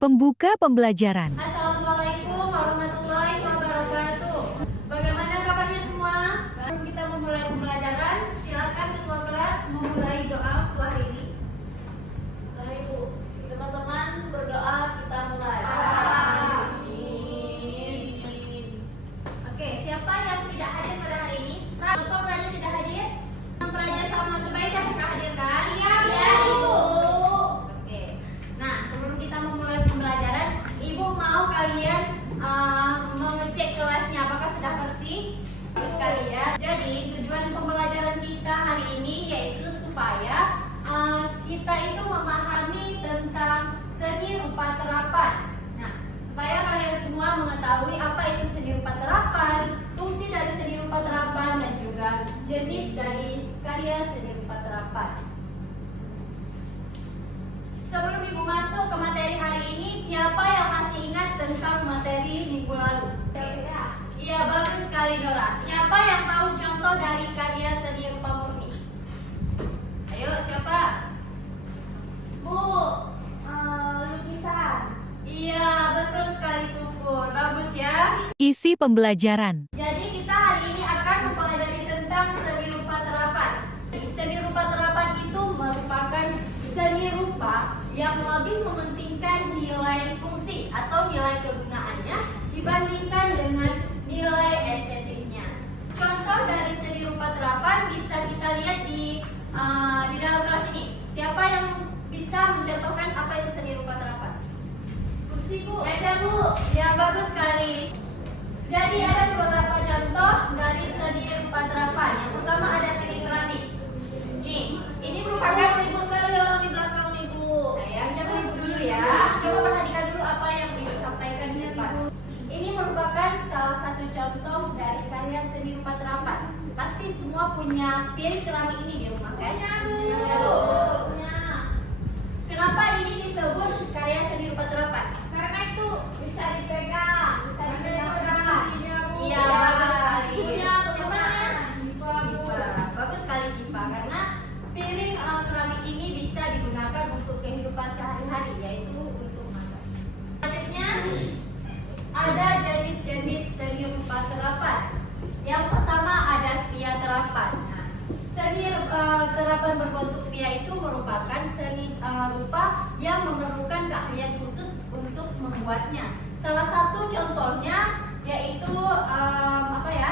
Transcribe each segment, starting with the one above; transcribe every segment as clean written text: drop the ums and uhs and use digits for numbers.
Pembuka pembelajaran. Assalamualaikum warahmatullahi wabarakatuh. Bagaimana kabarnya semua? Sebelum kita memulai pembelajaran, silakan ketua kelas memulai doa untuk hari ini. Ibu, teman-teman berdoa, kita mulai. Amin. Oke, siapa yang tidak hadir pada hari ini? Bapak Praja tidak hadir? Praja sama Subaidah tidak hadir kan? Iya, Bu. Oke. Nah, sebelum kita memulai pembelajaran, Ibu mau kalian mengecek kelasnya apakah sudah bersih? Bagus sekali ya. Jadi tujuan pembelajaran kita hari ini yaitu supaya kita itu memahami tentang seni rupa terapan. Nah, supaya kalian semua mengetahui apa itu seni rupa terapan, fungsi dari seni rupa terapan, dan juga jenis dari karya seni rupa terapan. Sebelum Ibu masuk ke materi hari ini, siapa yang masih ingat tentang materi minggu lalu? Iya, bagus sekali Dora. Siapa yang tahu contoh dari karya seni rupa murni? Ayo, siapa? Bu, lukisan. Iya, betul sekali Kupur. Bagus ya. Isi pembelajaran. Jadi kita hari ini akan mempelajari tentang seni rupa terapan. Seni rupa terapan itu merupakan seni rupa yang lebih mementingkan nilai fungsi atau nilai kegunaannya dibandingkan dengan nilai estetisnya. Contoh dari seni rupa terapan bisa kita lihat di dalam kelas ini. Siapa yang bisa mencontohkan apa itu seni rupa terapan? Kursi, Bu. Meja, Bu. Ya, bagus sekali. Jadi ada beberapa contoh dari seni rupa terapan. Yang pertama ada piring keramik. Nih, ini merupakan Ribut kali orang di belakang nih, Bu. sayang, jangan ibu dulu ya. Coba perhatikan dulu apa yang ibu sampaikan di depan. Ini merupakan salah satu contoh dari karya seni rupa terapan. Pasti semua punya piring keramik ini di rumah kan? Punya, Bu. Punya. Kenapa ini disebut karya seni rupa terapan? Karena itu bisa dipegang, bisa dipegang. Iya, bagus sekali. Punya, Siapa namanya? Syifa. Bagus sekali Syifa, karena piring keramik ini bisa digunakan untuk kehidupan sehari-hari, yaitu untuk makan. Selanjutnya ada jenis-jenis seni rupa terapan. Yang pertama ada kria terapan. Nah, seni terapan berbentuk kria itu merupakan seni rupa yang memerlukan keahlian khusus untuk membuatnya. Salah satu contohnya yaitu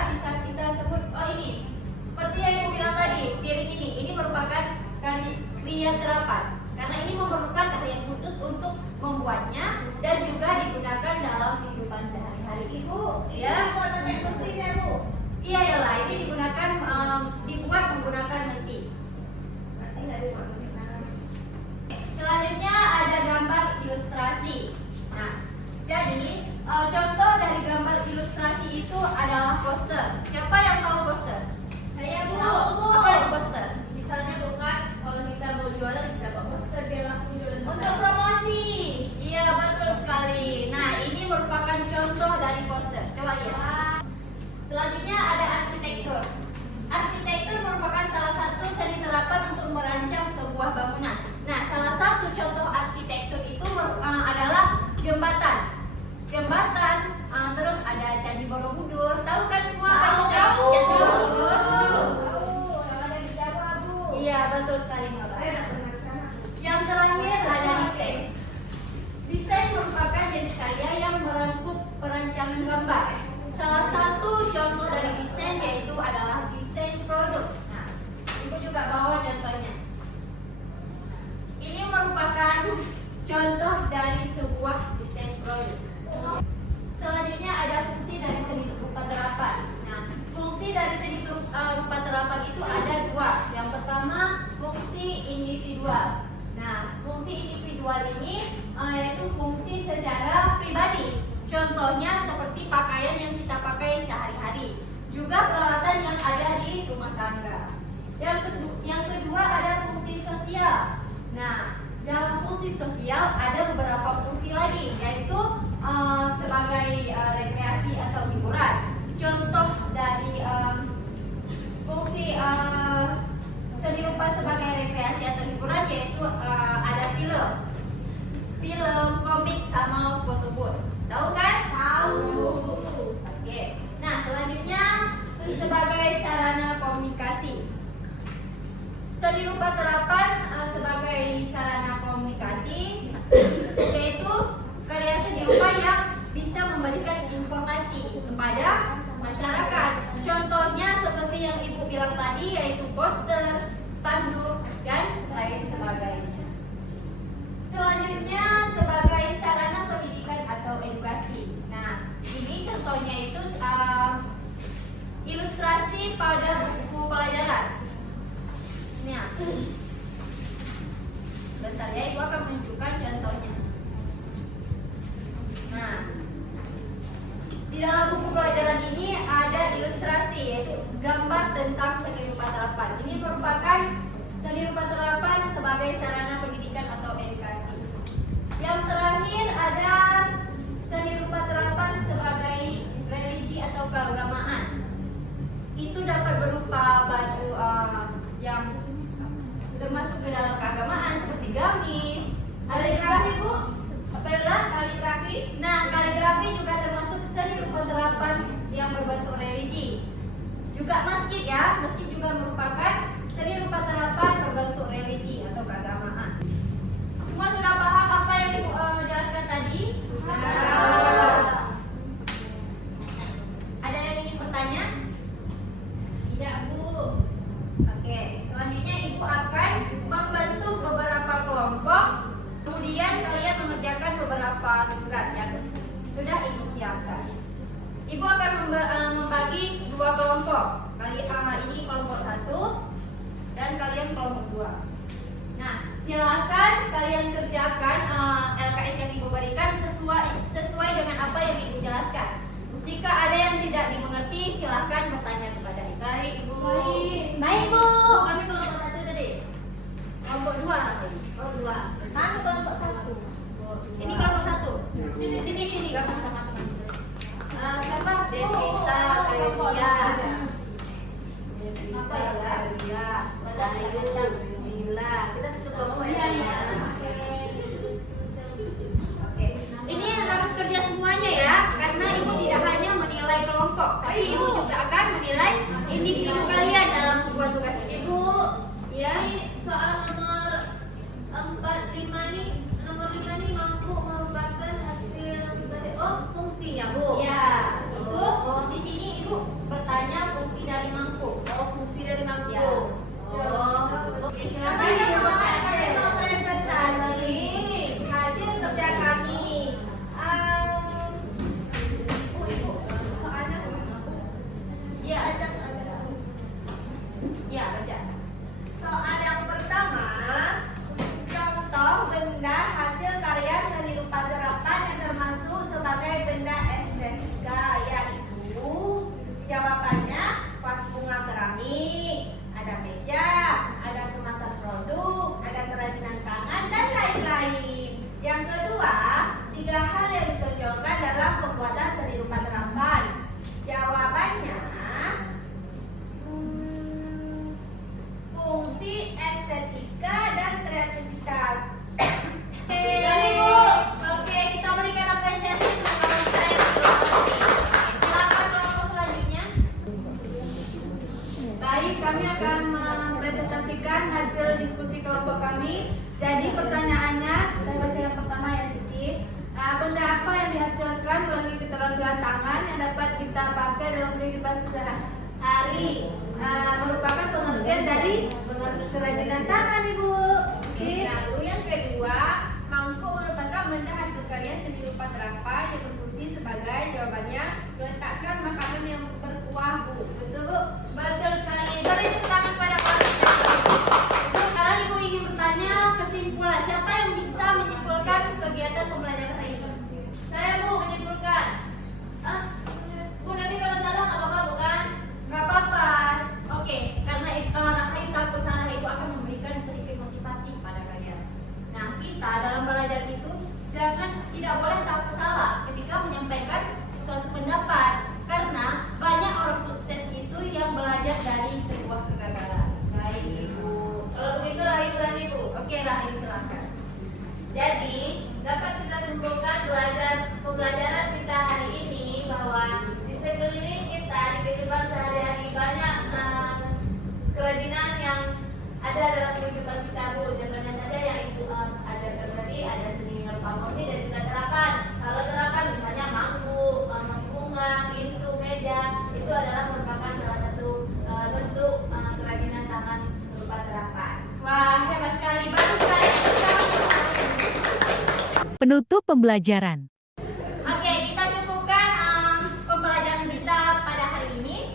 bisa kita sebut ini. Seperti yang ibu bilang tadi, piring ini merupakan kria terapan karena ini memerlukan keahlian khusus untuk membuatnya dan juga digunakan dalam kehidupan sehari-hari. Ibu, Ya. mau pakai mesinnya, Bu. Iya ya lah, ini digunakan dibuat menggunakan mesin. Berarti nggak dipakai sana. Selanjutnya ada gambar ilustrasi. Nah, jadi contoh dari gambar ilustrasi itu adalah poster. Siapa yang tahu poster? Saya, Bu. Apa itu poster? Misalnya bukan kalau kita mau jualan kita bawa poster biar laku jualan. Untuk promosi. Iya, betul sekali. Nah, ini merupakan contoh dari poster. Coba lihat. Selanjutnya ada arsitektur. Arsitektur merupakan salah satu seni terapan untuk merancang sebuah bangunan. Nah, salah satu contoh arsitektur itu adalah jembatan. Jembatan, terus ada Candi Borobudur. Tahu kan semua apa itu Candi Borobudur? Yang ada di Jawa, Bu. Iya, betul sekali Nora. Yang terakhir ada desain. Desain merupakan jenis karya yang merangkup perancangan gambar. Salah satu contoh dari desain yaitu adalah desain produk. Nah, ibu juga bawa contohnya. Ini merupakan contoh dari sebuah desain produk. Selanjutnya ada fungsi dari seni rupa terapan. Nah, fungsi dari seni rupa terapan itu ada dua. Yang pertama, fungsi individual. Nah, fungsi individual ini yaitu fungsi secara pribadi. Contohnya seperti pakaian yang kita pakai sehari-hari. Juga peralatan yang ada di rumah tangga. Yang kedua ada fungsi sosial. Nah, dalam fungsi sosial ada beberapa fungsi lagi, yaitu sebagai rekreasi atau hiburan. Contoh dari fungsi seni rupa sebagai rekreasi atau hiburan yaitu ada film, komik, Tahu kan? Tahu. Oke. Nah, selanjutnya sebagai sarana komunikasi. Seni rupa terapan sebagai sarana komunikasi yaitu karya seni rupa yang bisa memberikan informasi kepada masyarakat. Contohnya seperti yang Ibu bilang tadi, yaitu poster, spanduk, dan lain sebagainya. Selanjutnya sebagai sarana pendidikan atau edukasi. Nah, ini contohnya itu ilustrasi pada buku pelajaran. Nah, sebentar ya, Ibu akan menunjukkan contohnya. Nah, di dalam buku pelajaran ini ada ilustrasi, yaitu gambar tentang seni rupa terapan. Ini merupakan seni rupa terapan sebagai sarana pendidikan atau edukasi. Yang terakhir ada seni rupa terapan sebagai religi atau keagamaan. Itu dapat berupa baju yang termasuk ke dalam keagamaan seperti gamis, ada juga Ibu. apa ya? Kaligrafi. Nah, kaligrafi juga termasuk seni rupa terapan yang berbentuk religi. Juga masjid ya, masjid juga merupakan seni rupa terapan berbentuk religi atau keagamaan. Semua sudah paham apa yang Ibu jelaskan tadi? Ada yang ingin bertanya? Tidak, Bu. Oke, selanjutnya Ibu akan membentuk beberapa kelompok. Kemudian kalian mengerjakan beberapa tugas yang sudah Ibu siapkan. Ibu akan membagi dua kelompok. Ini kelompok 1 dan kalian kelompok 2. Nah, silakan kalian kerjakan LKS yang Ibu berikan sesuai dengan apa yang Ibu jelaskan. Jika ada yang tidak dimengerti, silahkan bertanya kepada Ibu. Baik, Bu. Baik, Bu. Kami kelompok 1 tadi. Kelompok 2 nanti. Oh, 2. Mana kelompok 1? Ini kelompok 1. Sini kamu sama teman. Siapa? Devita, Kalia. Apa ya, Kalia. Layuta, Bila. Kita satu kelompok ya. Oke. Ini harus kerja semuanya ya, karena Ibu tidak hanya menilai kelompok, tapi Ibu juga akan menilai individu kalian dalam membuat tugas ini. Ibu, Ya. soal nomor 5 nih mampu merupakan hasil dari fungsinya, Bu. Ya, itu di sini Ibu bertanya fungsi dari mangkuk. Fungsi dari mampu. Ya. Oke, silakan. Presentasi hasil kerja kami. Ibu, soalnya Ya. Ya, baca. soal yang pertama, contoh benda hasil karya seni rupa terapan yang termasuk sebagai benda estetika, yaitu jawabannya vas bunga keramik, ada meja, ada kemasan produk, ada kerajinan tangan, dan lain-lain. Yang kedua, 3 hal yang ditonjolkan dalam pembuatan seni rupa terapan. Jawabannya fungsi estetika dan kreativitas. Oke, kita berikan apresiasi untuk kawan kita yang berkontribusi. Silakan kelompok selanjutnya. Baik, kami akan mempresentasikan hasil diskusi kelompok kami. Jadi pertanyaannya, saya baca yang pertama ya, Cici. Benda apa yang dihasilkan melalui keterampilan tangan yang dapat kita pakai dalam kehidupan sehari-hari? Merupakan pengertian dari kerajinan tangan, Ibu. Lalu yang kedua, mangkuk merupakan benda hasil karya seni rupa terapan yang berfungsi sebagai jawabannya meletakkan makanan yang berkuah, Bu. Betul, Bu? Betul sekali. Beri tepuk tangan pada kelompok. Sekarang Ibu ingin bertanya kesimpulan. Siapa yang bisa menyimpulkan kegiatan pembelajaran hari ini? Saya, Bu, menyimpulkan. Bu, nanti kalau salah nggak apa-apa, bukan? Gak apa-apa. Oke, karena Rahayu takut salah, Ibu akan memberikan sedikit motivasi pada kalian. Nah, kita Penutup pembelajaran. Oke, kita cukupkan pembelajaran kita pada hari ini.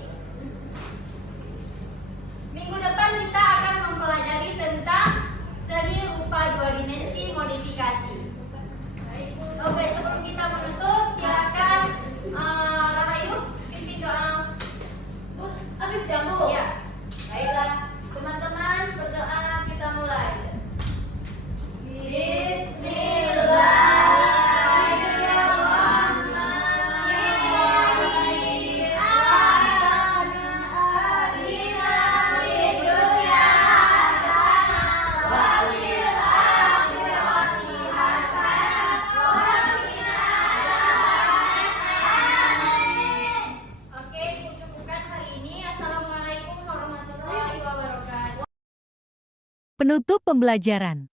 Minggu depan kita akan mempelajari tentang seni rupa dua dimensi modifikasi. Oke, sebelum kita menutup, silakan Rahayu pimpin doa. Habis jamu. Ya. Baiklah, teman-teman berdoa, kita mulai. Oke, cukupkan hari ini. Assalamualaikum warahmatullahi wabarakatuh. Penutup pembelajaran.